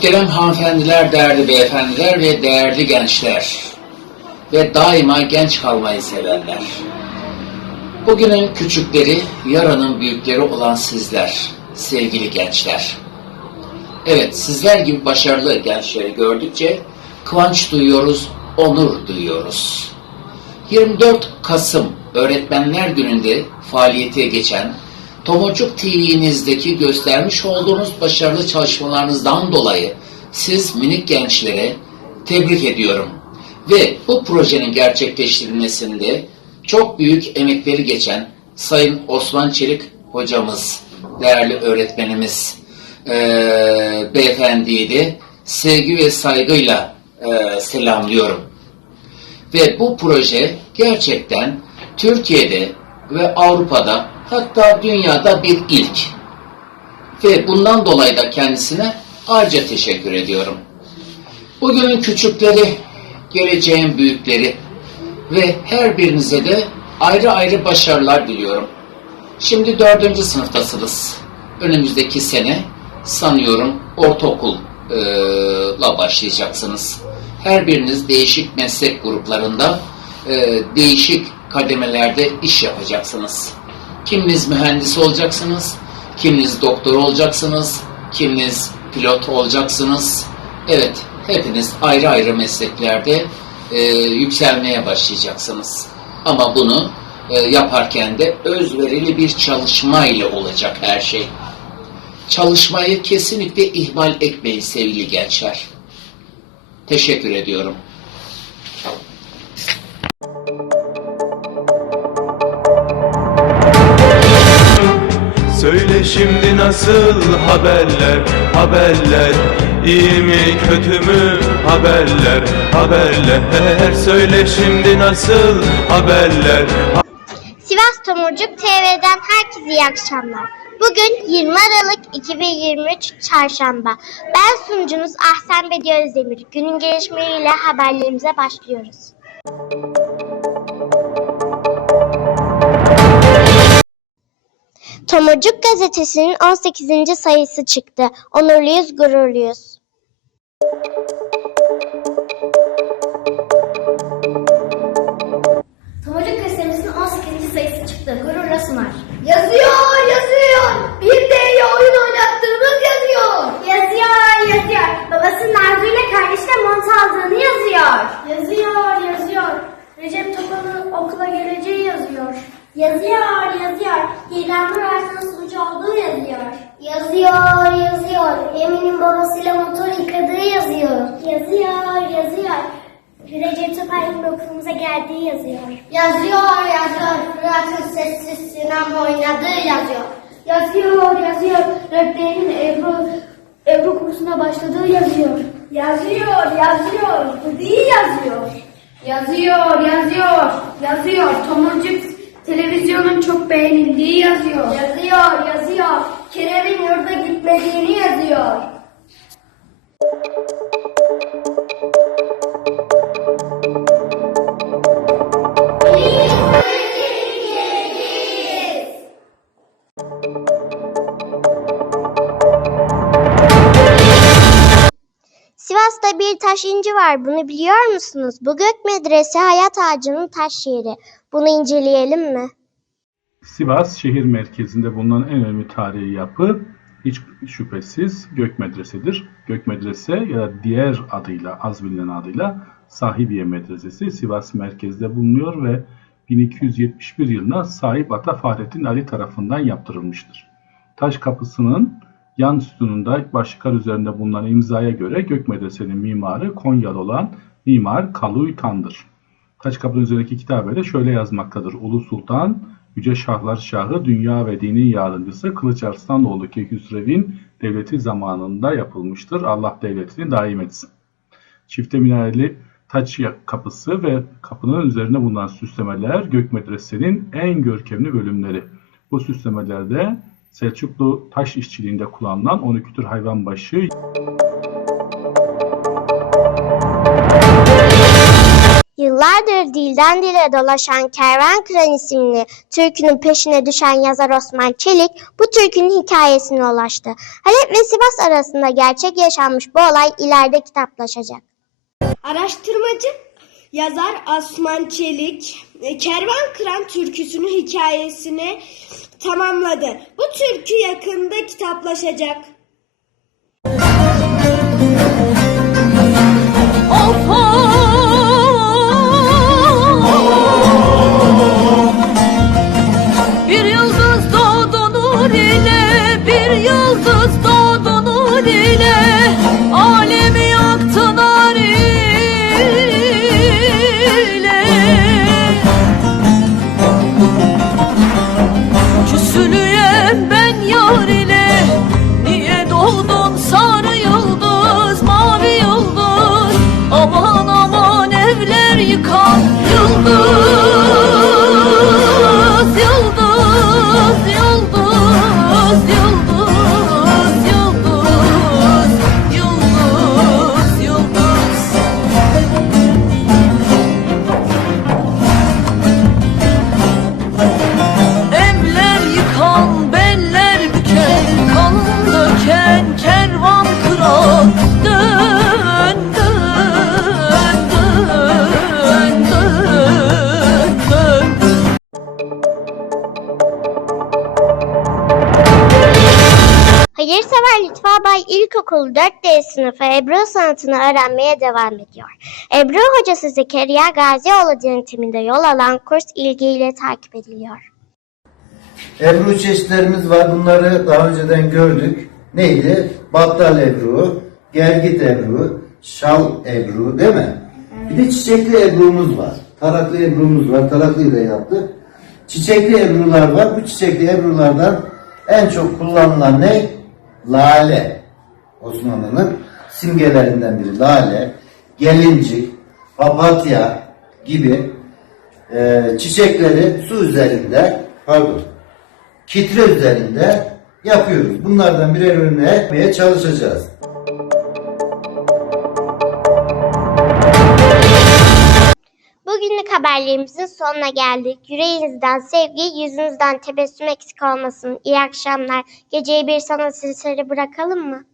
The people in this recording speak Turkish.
Muhterem hanımefendiler, değerli beyefendiler ve değerli gençler ve daima genç kalmayı sevenler. Bugünün küçükleri, yarının büyükleri olan sizler, sevgili gençler. Evet, sizler gibi başarılı gençleri gördükçe kıvanç duyuyoruz, onur duyuyoruz. 24 Kasım Öğretmenler Günü'nde faaliyete geçen Tomurcuk TV'nizdeki göstermiş olduğunuz başarılı çalışmalarınızdan dolayı siz minik gençlere tebrik ediyorum. Ve bu projenin gerçekleştirilmesinde çok büyük emekleri geçen Sayın Osman Çelik hocamız, değerli öğretmenimiz, eee beyefendiyi de sevgi ve saygıyla eee, selamlıyorum. Ve bu proje gerçekten Türkiye'de ve Avrupa'da hatta dünyada bir ilk. Ve bundan dolayı da kendisine ayrıca teşekkür ediyorum. Bugünün küçükleri, geleceğin büyükleri ve her birinize de ayrı ayrı başarılar diliyorum. Şimdi dördüncü sınıftasınız. Önümüzdeki sene sanıyorum ortaokulla başlayacaksınız. Her biriniz değişik meslek gruplarında e, değişik kademelerde iş yapacaksınız. Kiminiz mühendis olacaksınız, kiminiz doktor olacaksınız, kiminiz pilot olacaksınız. Evet, hepiniz ayrı ayrı mesleklerde e, yükselmeye başlayacaksınız. Ama bunu e, yaparken de özverili bir çalışma ile olacak her şey. Çalışmayı kesinlikle ihmal etmeyin sevgili gençler. Teşekkür ediyorum. Şimdi nasıl haberler, haberler iyi mi kötü mü haberler, haberler Söyle şimdi nasıl haberler, Sivas Tomurcuk TV'den herkese iyi akşamlar. Bugün 20 Aralık 2023 Çarşamba. Ben sunucunuz Ahsen Bediye Özdemir. Günün gelişmeleriyle haberlerimize başlıyoruz. Tomurcuk gazetesinin 18. sayısı çıktı. Onurluyuz, gururluyuz. Tomurcuk gazetemizin 18. sayısı çıktı. Gururla sunar. Yazıyor, yazıyor. Bir de oyun oynattığımız yazıyor. Yazıyor, yazıyor. Babasının Arzu ile kardeşine mont aldığını yazıyor. Yazıyor, yazıyor. Recep Topal'ın okula geleceği yazıyor. Yazıyor, yazıyor. İlanlar arasında sunucu olduğu yazıyor. Yazıyor, yazıyor. Emin'in babasıyla motor yıkadığı yazıyor. Yazıyor, yazıyor. Recep Topal'ın okulumuza geldiği yazıyor. Yazıyor, yazıyor. Fırat'ın sessiz sinema oynadığı yazıyor. Yazıyor, yazıyor. Röplerin Ebru, Ebru kursuna başladığı yazıyor. Yazıyor, yazıyor. Hıdi'yi yazıyor. Yazıyor, yazıyor. Yazıyor. Tomurcuk televizyonun çok beğenildiği yazıyor. Yazıyor, yazıyor. Kerem'in yurda gitmediğini yazıyor. Taş inci var. Bunu biliyor musunuz? Bu gök medrese hayat ağacının taş şiiri. Bunu inceleyelim mi? Sivas şehir merkezinde bulunan en önemli tarihi yapı hiç şüphesiz Gök Medrese'dir. Gök Medrese ya da diğer adıyla, az bilinen adıyla Sahibiye Medresesi Sivas merkezde bulunuyor ve 1271 yılında sahip Ata Fahrettin Ali tarafından yaptırılmıştır. Taş kapısının yan sütununda başlıklar üzerinde bulunan imzaya göre Gök Medrese'nin mimarı Konyalı olan mimar Kaluy Tan'dır. Taş kapının üzerindeki kitabede şöyle yazmaktadır. Ulu Sultan, Yüce Şahlar Şahı, Dünya ve Dinin Yardımcısı Kılıç Arslanlıoğlu Keyhüsrev'in devleti zamanında yapılmıştır. Allah devletini daim etsin. Çifte minareli taç kapısı ve kapının üzerine bulunan süslemeler Gök Medrese'nin en görkemli bölümleri. Bu süslemelerde Selçuklu taş işçiliğinde kullanılan 12 tür hayvan başı, Yıllar Yıllardır dilden dile dolaşan Kervan Kıran isimli türkünün peşine düşen yazar Osman Çelik bu türkünün hikayesine ulaştı. Halep ve Sivas arasında gerçek yaşanmış bu olay ileride kitaplaşacak. Araştırmacı yazar Asman Çelik e, Kervan Kıran türküsünün hikayesini tamamladı. Bu türkü yakında kitaplaşacak. Hayırsever Lütfü Abay İlkokulu 4D sınıfı Ebru sanatını öğrenmeye devam ediyor. Ebru hocası Zekeriya Gazioğlu denetiminde yol alan kurs ilgiyle takip ediliyor. Ebru çeşitlerimiz var. Bunları daha önceden gördük. Neydi? Battal ebru, gergit ebru, şal ebru değil mi? Bir de çiçekli ebrumuz var. Taraklı ebrumuz var. Taraklıyı da yaptık. Çiçekli ebrular var. Bu çiçekli ebrulardan en çok kullanılan ne? Lale. Osmanlı'nın simgelerinden biri. Lale, gelincik, papatya gibi e, çiçekleri su üzerinde pardon kitre üzerinde yapıyoruz. Bunlardan birer etmeye çalışacağız. Haberlerimizin sonuna geldik. Yüreğinizden sevgi, yüzünüzden tebessüm eksik olmasın. İyi akşamlar. Geceyi bir sanat eseri bırakalım mı?